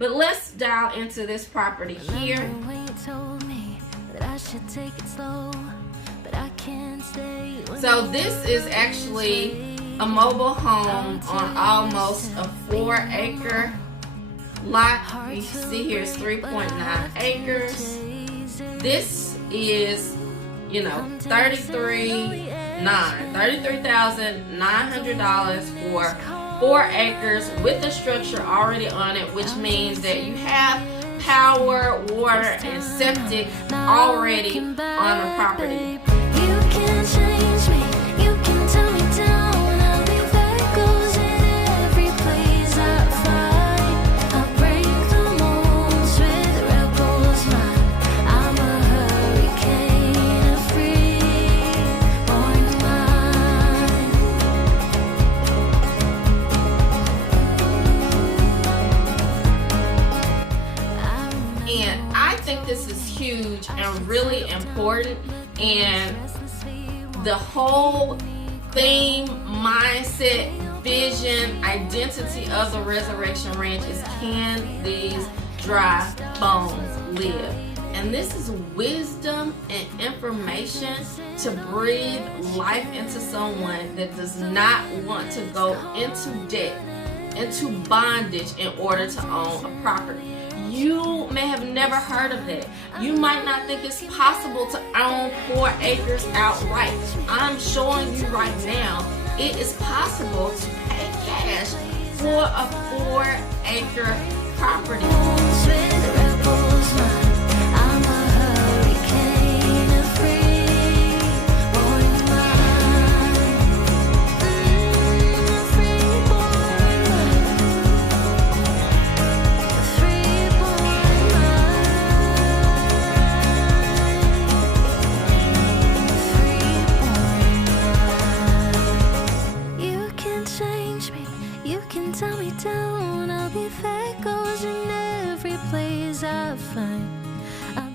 But let's dial into this property here. So this is actually a mobile home on almost a 4-acre lot. You see here it's 3.9 acres. This is, you know, $33,900 for 4 acres with the structure already on it, which means that you have power, water, and septic already on the property. This is huge and really important, and the whole theme, mindset, vision, identity of the Resurrection Ranch is, can these dry bones live? And this is wisdom and information to breathe life into someone that does not want to go into debt, into bondage in order to own a property. You may have never heard of that. You might not think it's possible to own 4 acres outright. I'm showing you right now it is possible to pay cash for a 4-acre property.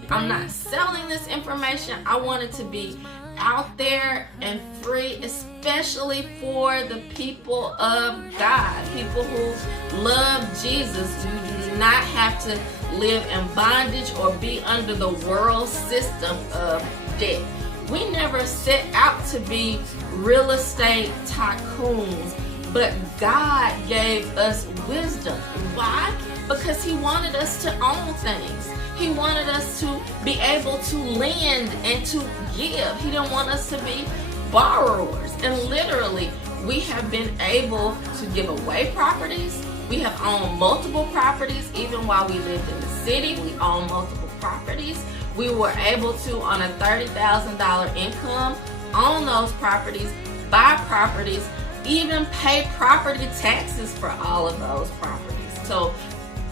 I'm not selling this information. I want it to be out there and free, especially for the people of God, people who love Jesus. You do not have to live in bondage or be under the world system of debt. We never set out to be real estate tycoons, but God gave us wisdom. Why? Because He wanted us to own things. He wanted us to be able to lend and to give. He didn't want us to be borrowers. And literally, we have been able to give away properties. We have owned multiple properties. Even while we lived in the city, we owned multiple properties. We were able to, on a $30,000 income, own those properties, buy properties, even pay property taxes for all of those properties. So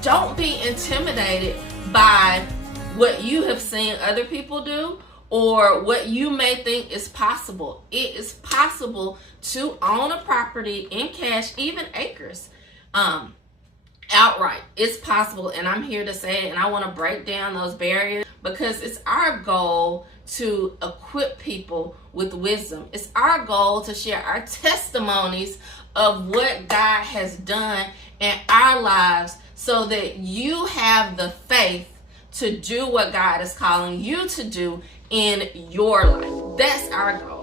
don't be intimidated by what you have seen other people do or what you may think is possible. It is possible to own a property in cash, even acres, outright. It's possible, and I'm here to say it, and I want to break down those barriers because it's our goal to equip people with wisdom. It's our goal to share our testimonies of what God has done in our lives so that you have the faith to do what God is calling you to do in your life. That's our goal.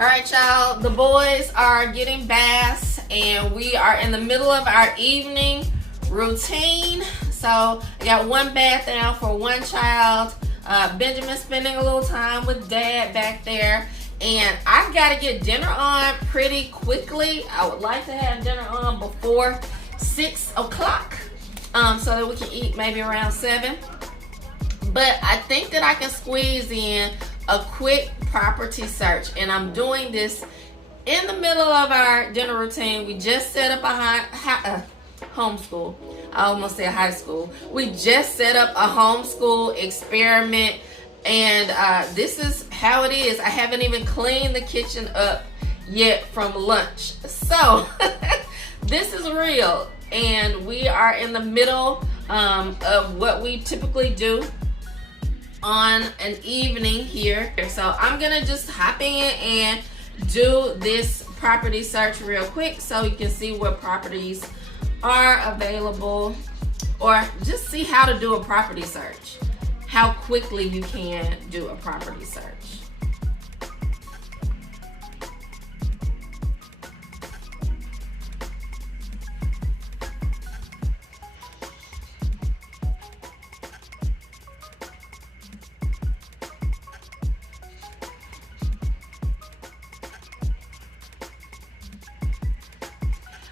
All right, y'all, the boys are getting baths and we are in the middle of our evening routine. So I got one bath down for one child. Benjamin's spending a little time with Dad back there. And I've got to get dinner on pretty quickly. I would like to have dinner on before 6 o'clock so that we can eat maybe around 7. But I think that I can squeeze in a quick property search, and I'm doing this in the middle of our dinner routine. We just set up a homeschool. I almost said high school. We just set up a homeschool experiment, and this is how it is. I haven't even cleaned the kitchen up yet from lunch. So this is real, and we are in the middle of what we typically do on an evening here. So I'm gonna just hop in and do this property search real quick so you can see what properties are available, or just see how to do a property search, how quickly you can do a property search.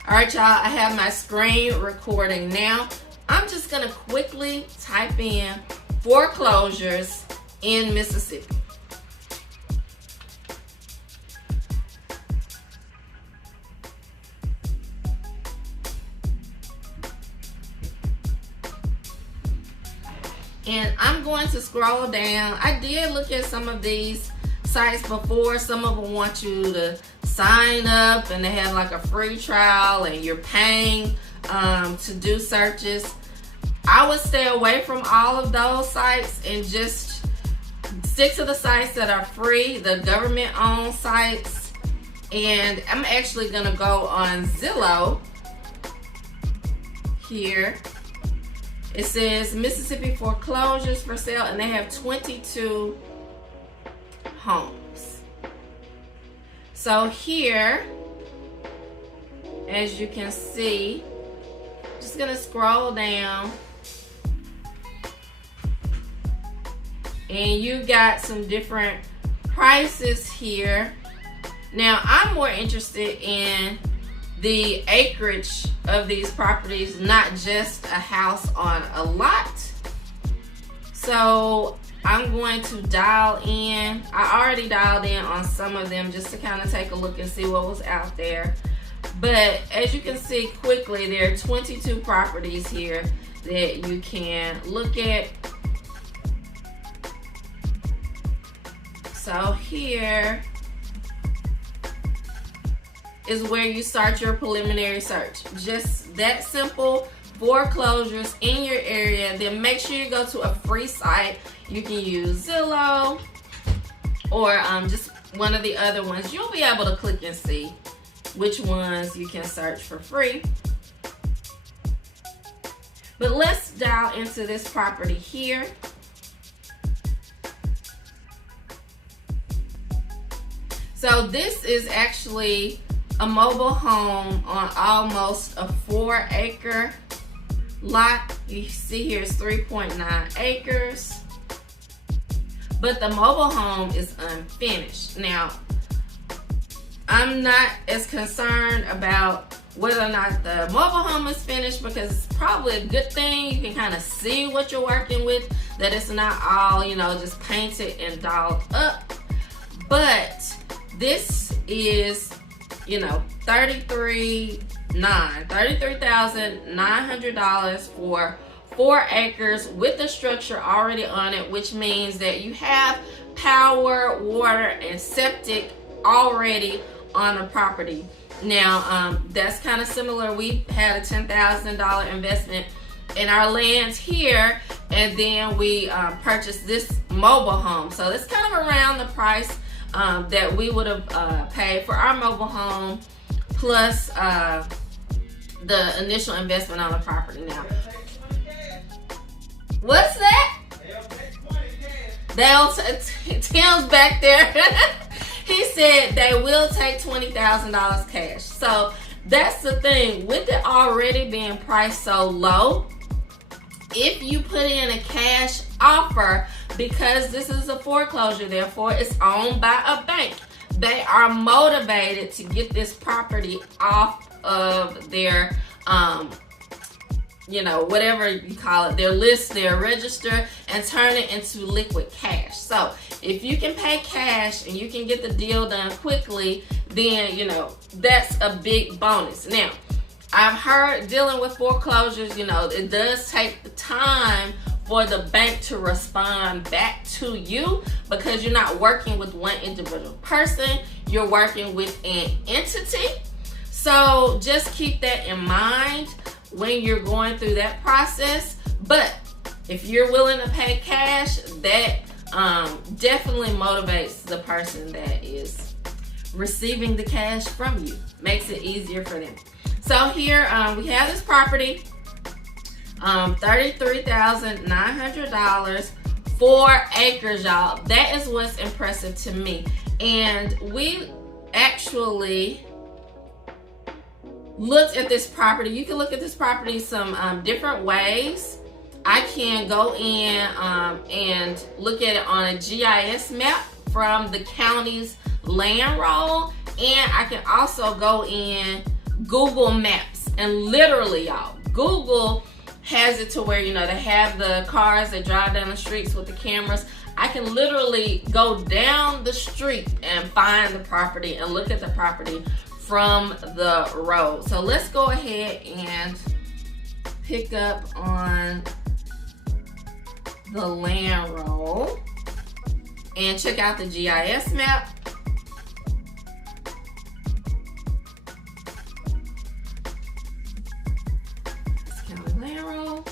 All right, y'all, I have my screen recording now. I'm just gonna quickly type in foreclosures in Mississippi. And I'm going to scroll down. I did look at some of these sites before. Some of them want you to sign up and they have like a free trial and you're paying to do searches. I would stay away from all of those sites and just stick to the sites that are free, the government-owned sites. And I'm actually gonna go on Zillow here. It says Mississippi foreclosures for sale, and they have 22 homes. So here, as you can see, just gonna scroll down, and you got some different prices here. Now I'm more interested in the acreage of these properties, not just a house on a lot. So I'm going to dial in. I already dialed in on some of them just to kind of take a look and see what was out there. But as you can see quickly, there are 22 properties here that you can look at. So here is where you start your preliminary search. Just that simple, foreclosures in your area. Then make sure you go to a free site. You can use Zillow or just one of the other ones. You'll be able to click and see which ones you can search for free. But let's dial into this property here. So this is actually a mobile home on almost a 4-acre lot. You see here it's 3.9 acres. But the mobile home is unfinished. Now, I'm not as concerned about whether or not the mobile home is finished, because it's probably a good thing. You can kind of see what you're working with, that it's not all, just painted and dolled up. But this is, $33,900 for 4 acres with the structure already on it, which means that you have power, water, and septic already on the property. Now, that's kind of similar. We had a $10,000 investment in our lands here, and then we purchased this mobile home. So it's kind of around the price that we would have paid for our mobile home, plus the initial investment on the property. Now, what's that? Tim's back there. He said they will take $20,000 cash. So that's the thing. With it already being priced so low, if you put in a cash offer, because this is a foreclosure, therefore it's owned by a bank, they are motivated to get this property off of their whatever you call it, their list, their register, and turn it into liquid cash. So if you can pay cash and you can get the deal done quickly, then that's a big bonus. Now, I've heard dealing with foreclosures, it does take the time for the bank to respond back to you, because you're not working with one individual person, you're working with an entity. So just keep that in mind when you're going through that process. But if you're willing to pay cash, that definitely motivates the person that is receiving the cash from you. Makes it easier for them. So here we have this property, $33,900, 4 acres, y'all. That is what's impressive to me. And we actually looked at this property. You can look at this property some different ways. I can go in and look at it on a GIS map from the county's land roll, and I can also go in Google Maps. And literally, y'all, Google has it to where, you know, they have the cars that drive down the streets with the cameras. I can literally go down the street and find the property and look at the property from the road. So let's go ahead and pick up on the land roll and check out the GIS map. County land roll.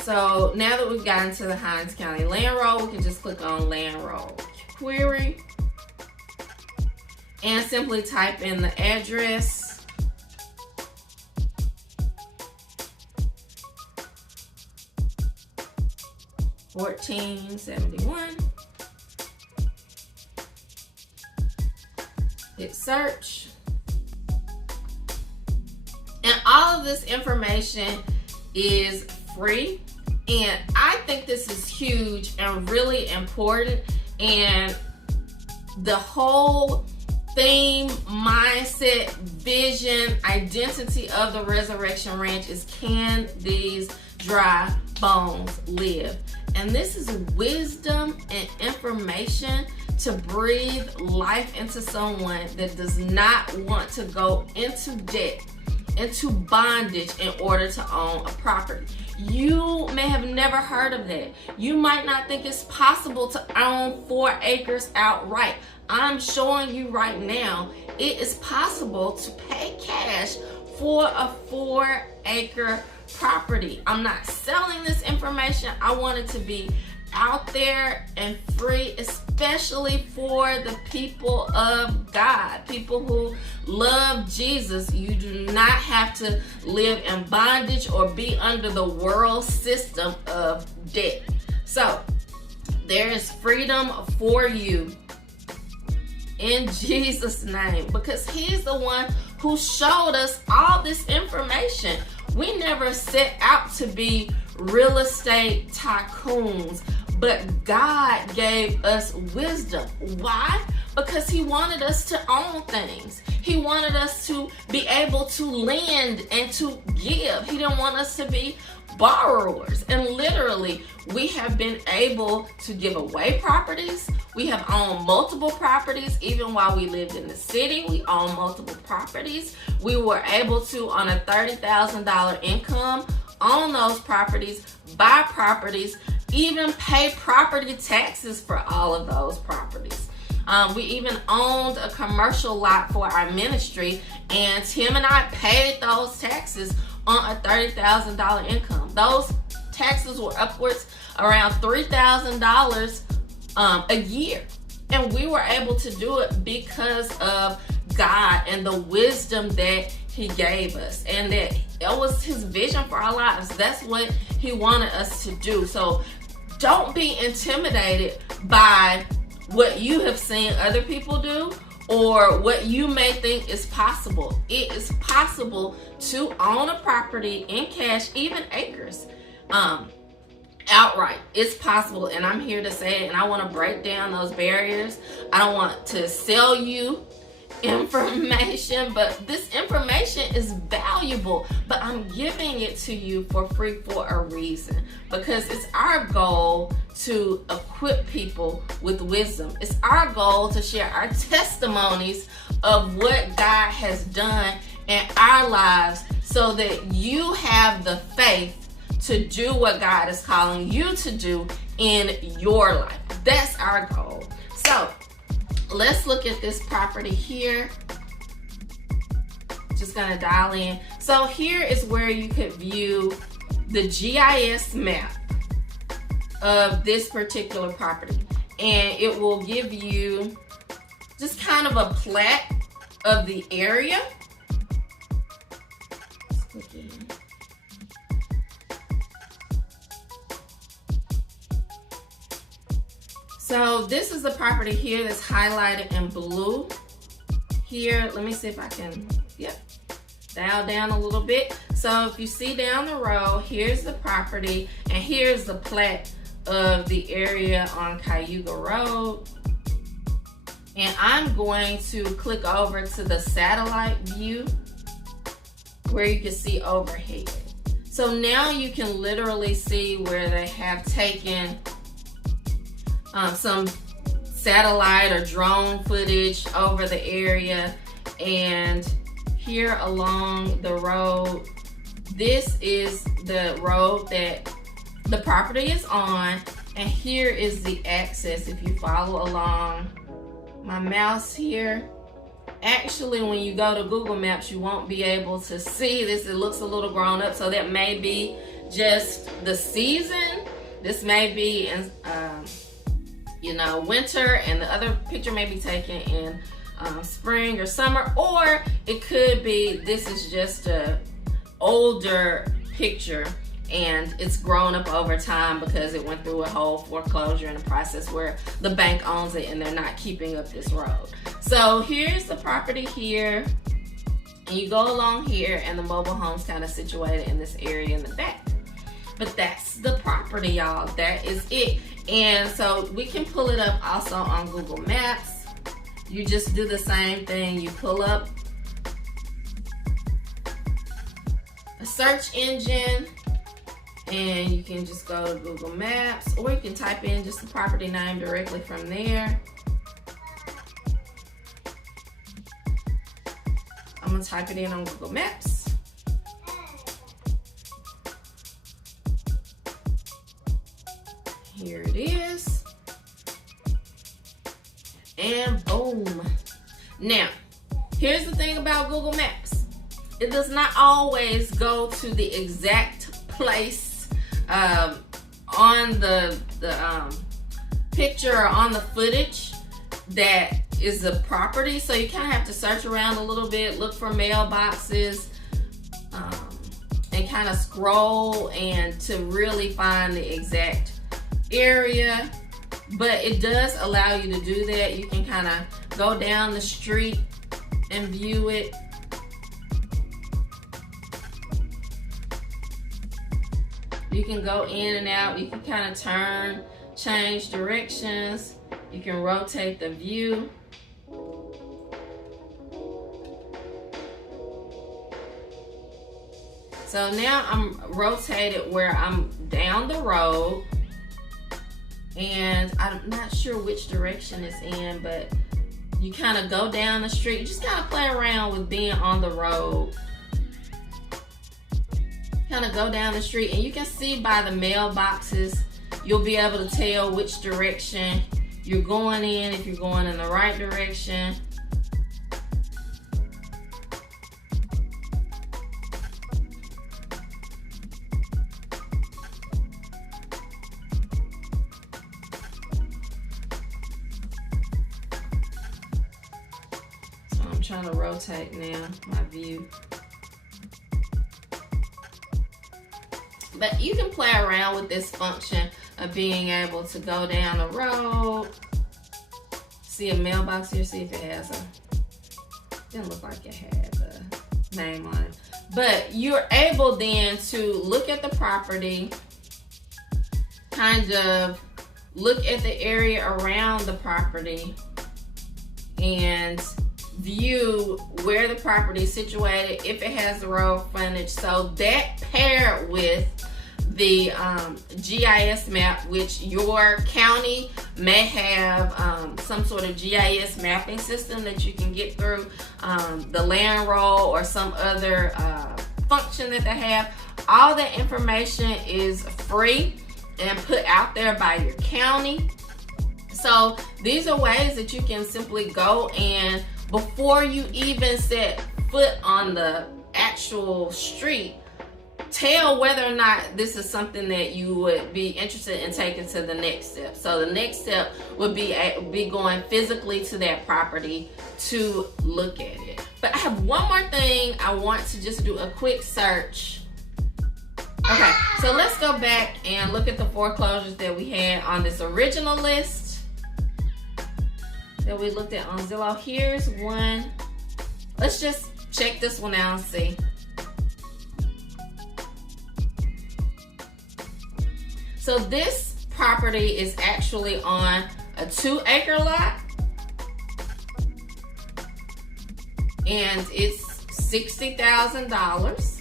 So now that we've gotten to the Hinds County land roll, we can just click on land roll query and simply type in the address. $1471. Hit search. And all of this information is free. And I think this is huge and really important. And the whole theme, mindset, vision, identity of the Resurrection Ranch is, can these dry bones live? And this is wisdom and information to breathe life into someone that does not want to go into debt, into bondage in order to own a property. You may have never heard of that. You might not think it's possible to own 4 acres outright. I'm showing you right now, it is possible to pay cash for a 4-acre property. I'm not selling this information. I want it to be out there and free, especially for the people of God, people who love Jesus. You do not have to live in bondage or be under the world system of debt. So there is freedom for you in Jesus' name, because He's the one who showed us all this information. We never set out to be real estate tycoons, but God gave us wisdom. Why? Because He wanted us to own things. He wanted us to be able to lend and to give. He didn't want us to be borrowers. And literally, we have been able to give away properties. We have owned multiple properties. Even while we lived in the city, we owned multiple properties. We were able to, on a $30,000 income, own those properties, buy properties, even pay property taxes for all of those properties. We even owned a commercial lot for our ministry, and Tim and I paid those taxes on a $30,000 income. Those taxes were upwards around $3,000 a year. And we were able to do it because of God and the wisdom that He gave us, and that it was His vision for our lives. That's what He wanted us to do. So don't be intimidated by what you have seen other people do or what you may think is possible. It is possible to own a property in cash, even acres, outright. It's possible, and I'm here to say it, and I want to break down those barriers. I don't want to sell you information, but this information is valuable, but I'm giving it to you for free for a reason, because it's our goal to equip people with wisdom. It's our goal to share our testimonies of what God has done in our lives, so that you have the faith to do what God is calling you to do in your life. That's our goal. So let's look at this property here. Just gonna dial in. So here is where you could view the GIS map of this particular property, and it will give you just kind of a plat of the area. So this is the property here that's highlighted in blue. Here, let me see if I can, dial down a little bit. So if you see down the road, here's the property, and here's the plat of the area on Cayuga Road. And I'm going to click over to the satellite view where you can see overhead. So now you can literally see where they have taken some satellite or drone footage over the area. And here along the road, this is the road that the property is on, and here is the access. If you follow along my mouse here, actually when you go to Google Maps, you won't be able to see this. It looks a little grown up, so that may be just the season. This may be in winter, and the other picture may be taken in spring or summer, or it could be this is just a older picture and it's grown up over time because it went through a whole foreclosure in a process where the bank owns it and they're not keeping up this road. So here's the property here, and you go along here, and the mobile home's kind of situated in this area in the back. But that's the property, y'all. That is it. And so we can pull it up also on Google Maps. You just do the same thing. You pull up a search engine, and you can just go to Google Maps, or you can type in just the property name directly from there. I'm gonna type it in on Google Maps. Here it is. And boom. Now, here's the thing about Google Maps. It does not always go to the exact place on the picture or on the footage that is the property. So you kind of have to search around a little bit, look for mailboxes, and kind of scroll and to really find the exact area. But it does allow you to do that. You can kind of go down the street and view it. You can go in and out. You can kind of turn, change directions. You can rotate the view. So now I'm rotated where I'm down the road, and I'm not sure which direction it's in, but you kind of go down the street. You just kind of play around with being on the road. Kind of go down the street, and you can see by the mailboxes, you'll be able to tell which direction you're going in, if you're going in the right direction. So I'm trying to rotate now my view. But you can play around with this function of being able to go down the road. See a mailbox here, see if it has didn't look like it had a name on it. But you're able then to look at the property, kind of look at the area around the property, and view where the property is situated, if it has the road frontage. So that paired with the GIS map, which your county may have some sort of GIS mapping system that you can get through the land roll or some other function that they have. all that information is free and put out there by your county. So these are ways that you can simply go and, before you even set foot on the actual street, tell whether or not this is something that you would be interested in taking to the next step. So the next step would be going physically to that property to look at it. But I have one more thing. I want to just do a quick search. Okay, so let's go back and look at the foreclosures that we had on this original list that we looked at on Zillow. Here's one. Let's just check this one out and see. So this property is actually on a 2-acre lot, and it's $60,000.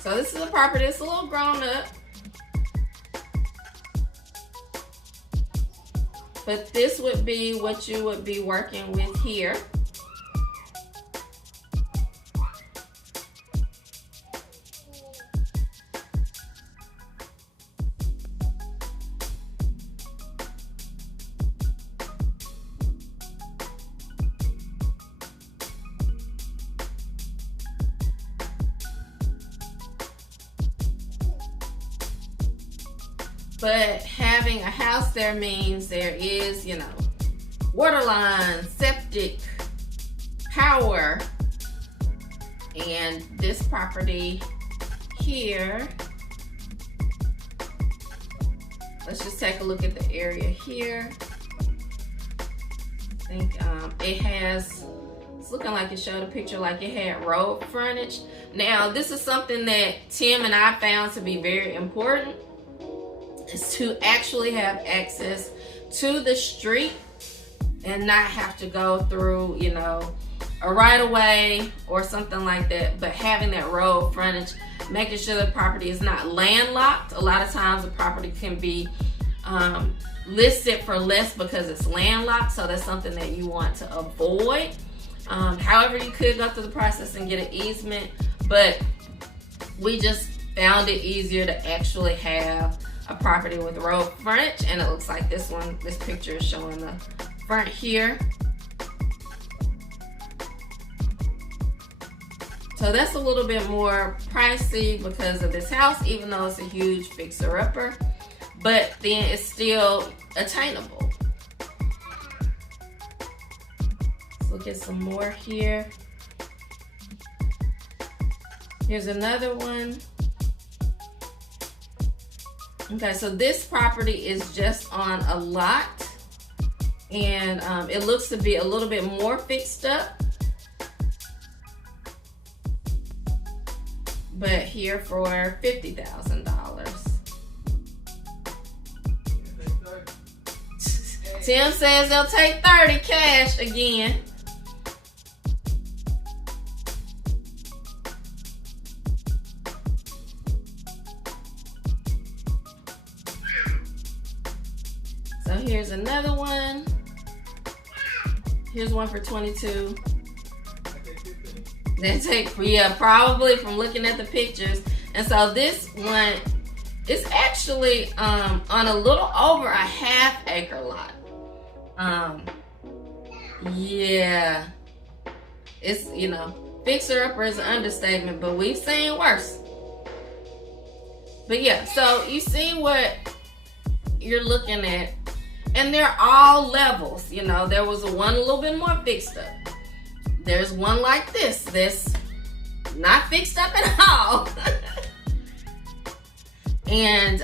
So this is a property that's a little grown up. But this would be what you would be working with here. But having a house there means there is, you know, water lines, septic, power. And this property here, let's just take a look at the area here. I think it has, it's looking like it showed a picture like it had road frontage. Now, this is something that Tim and I found to be very important, is to actually have access to the street and not have to go through, you know, a right of way or something like that, but having that road frontage, making sure the property is not landlocked. A lot of times the property can be listed for less because it's landlocked, so that's something that you want to avoid. However, you could go through the process and get an easement, but we just found it easier to actually have a property with road frontage, and it looks like this one, this picture is showing the front here. So that's a little bit more pricey because of this house, even though it's a huge fixer-upper, but then it's still attainable. Let's look at some more here. Here's another one. Okay, so this property is just on a lot, and it looks to be a little bit more fixed up. But here for $50,000. Tim says they'll take 30 cash again. So here's another one. Here's one for 22. They take, yeah, probably from looking at the pictures. And so this one is actually on a little over a half-acre lot. Yeah, it's, you know, fixer-upper is an understatement, but we've seen worse. But yeah, so you see what you're looking at, and they're all levels. You know, there was one a little bit more fixed up. There's one like this that's not fixed up at all. And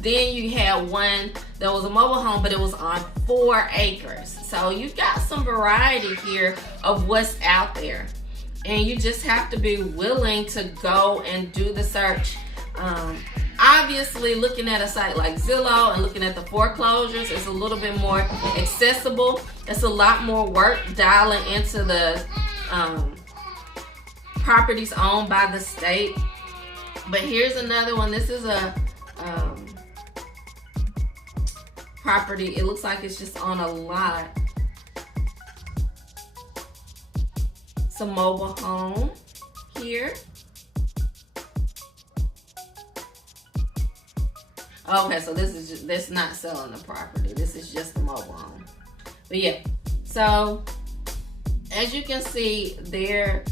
then you had one that was a mobile home, but it was on 4 acres. So you got some variety here of what's out there. And you just have to be willing to go and do the search. Obviously, looking at a site like Zillow and looking at the foreclosures is a little bit more accessible. It's a lot more work dialing into the properties owned by the state. But here's another one. This is a property. It looks like it's just on a lot. It's a mobile home here. Okay, so this not selling the property. This is just the mobile home. But yeah, so as you can see, there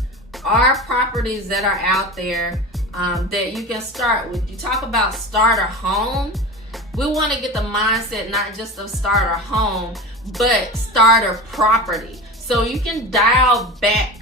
are properties that are out there that you can start with. You talk about starter home. We want to get the mindset not just of starter home, but starter property. So you can dial back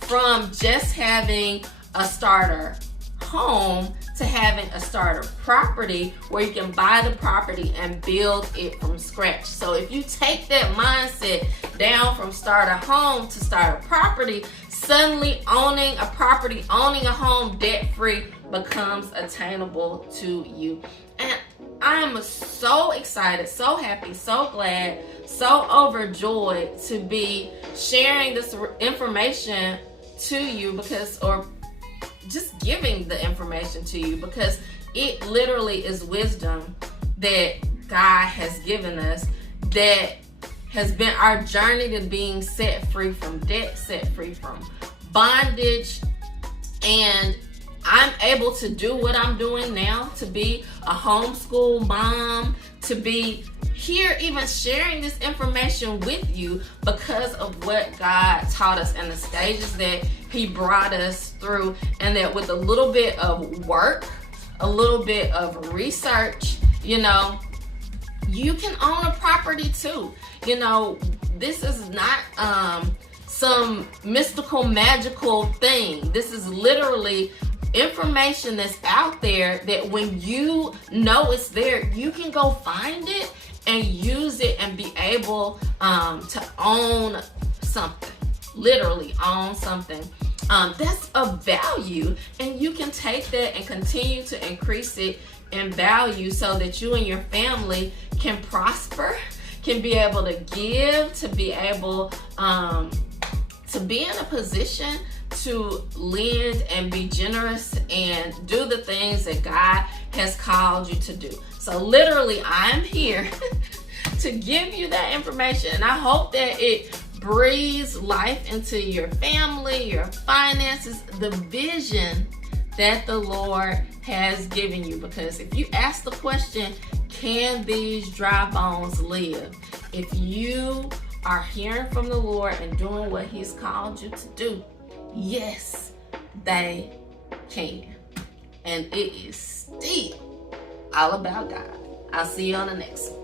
from just having a starter home to having a starter property where you can buy the property and build it from scratch. So if you take that mindset down from starter home to starter property, suddenly owning a property, owning a home debt-free becomes attainable to you. And I am so excited, so happy, so glad, so overjoyed to be sharing this information to you, because, or just giving the information to you, because it literally is wisdom that God has given us that has been our journey to being set free from debt, set free from bondage. And I'm able to do what I'm doing now, to be a homeschool mom, to be here even sharing this information with you because of what God taught us and the stages that He brought us through, and that with a little bit of work, a little bit of research, you know, you can own a property too. You know, this is not some mystical, magical thing. This is literally information that's out there that when you know it's there, you can go find it and use it and be able to own something, literally own something that's of value. And you can take that and continue to increase it in value so that you and your family can prosper, can be able to give, to be able to be in a position to lend and be generous and do the things that God has called you to do. So literally, I'm here to give you that information, and I hope that it breathes life into your family, your finances, the vision that the Lord has given you. Because if you ask the question, can these dry bones live? If you are hearing from the Lord and doing what He's called you to do, yes, they can. And it is still all about God. I'll see you on the next one.